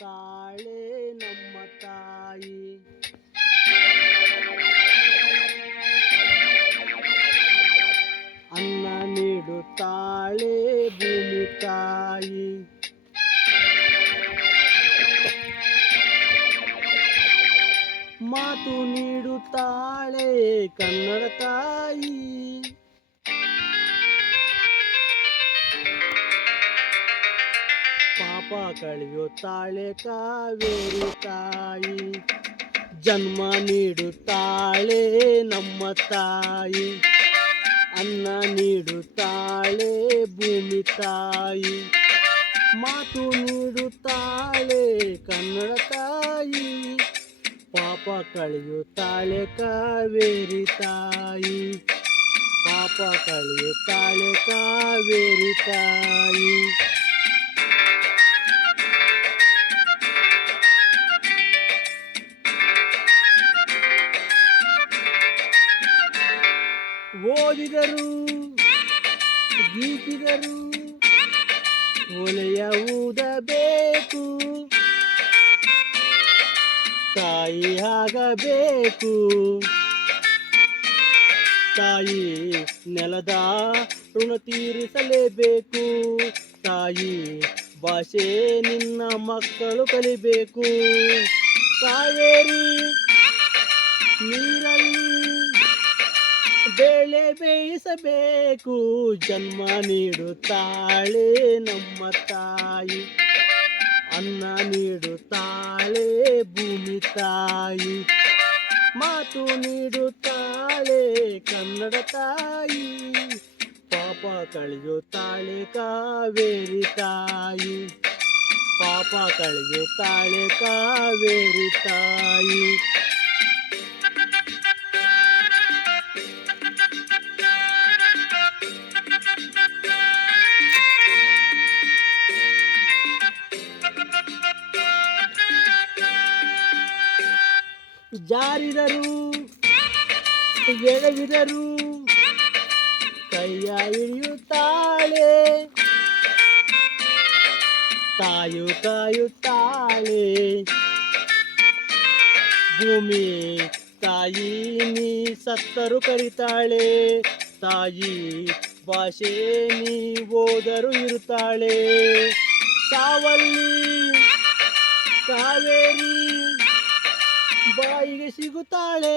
ನೀಡುತ್ತಾಳೆ ನಮ್ಮ ತಾಯಿ. ಅನ್ನ ನೀಡುತ್ತಾಳೆ ಭೂಮಿ ತಾಯಿ. ಮಾತು ನೀಡುತ್ತಾಳೆ ಕನ್ನಡ ತಾಯಿ. ಪಾಪ ಕಳೆಯುತ್ತಾಳೆ ಕಾವೇರಿ ತಾಯಿ. ಜನ್ಮ ನೀಡುತ್ತಾಳೆ ನಮ್ಮ ತಾಯಿ. ಅನ್ನ ನೀಡುತ್ತಾಳೆ ಭೂಮಿ ತಾಯಿ. ಮಾತು ನೀಡುತ್ತಾಳೆ ಕನ್ನಡ ತಾಯಿ. ಪಾಪ ಕಳೆಯುತ್ತಾಳೆ ಕಾವೇರಿ ತಾಯಿ. ಪಾಪ ಕಳೆಯುತ್ತಾಳೆ ಕಾವೇರಿ ತಾಯಿ. ಓದಿದರು ಗೀಚಿದರು ಒಲೆಯ ಊದಬೇಕು. ತಾಯಿ ಆಗಬೇಕು. ತಾಯಿ ನೆಲದ ಋಣ ತೀರಿಸಲೇಬೇಕು. ತಾಯಿ ಭಾಷೆ ನಿನ್ನ ಮಕ್ಕಳು ಕಲಿಬೇಕು. ಕಾವೇರಿ ನೀರಲ್ಲಿ ಬೆಳೆ ಬೇಯಿಸಬೇಕು. ಜನ್ಮ ನೀಡುತ್ತಾಳೆ ನಮ್ಮ ತಾಯಿ. ಅನ್ನ ನೀಡುತ್ತಾಳೆ ಭೂಮಿ ತಾಯಿ. ಮಾತು ನೀಡುತ್ತಾಳೆ ಕನ್ನಡ ತಾಯಿ. ಪಾಪ ಕಳೆಯುತ್ತಾಳೆ ಕಾವೇರಿ ತಾಯಿ. ಪಾಪ ಕಳೆಯುತ್ತಾಳೆ ಕಾವೇರಿ ತಾಯಿ. ಜಾರಿದರು ಎಳೆವಿದರು ಕೈಯ ಹಿಡಿಯುತ್ತಾಳೆ. ತಾಯು ಕಾಯುತ್ತಾಳೆ. ಭೂಮಿ ತಾಯಿ ನೀ ಸತ್ತರು ಕರಿತಾಳೆ. ತಾಯಿ ಭಾಷೆ ನೀ ಓದರು ಇರುತ್ತಾಳೆ. ಸಾವಲ್ಲಿ ಕಾವೇರಿ ಬಾಯಿಗೆ ಸಿಗುತ್ತಾಳೆ.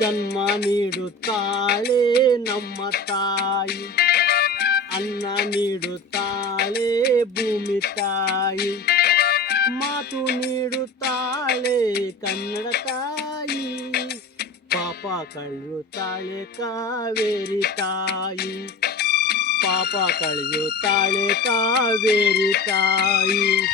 ಜನ್ಮ ನೀಡುತ್ತಾಳೆ ನಮ್ಮ ತಾಯಿ. ಅನ್ನ ನೀಡುತ್ತಾಳೆ ಭೂಮಿ ತಾಯಿ. ಮಾತು ನೀಡುತ್ತಾಳೆ ಕನ್ನಡ ತಾಯಿ. ಪಾಪ ಕಳೆಯುತ್ತಾಳೆ ಕಾವೇರಿ ತಾಯಿ. ಪಾಪ ಕಳೆಯುತ್ತಾಳೆ ಕಾವೇರಿ ತಾಯಿ.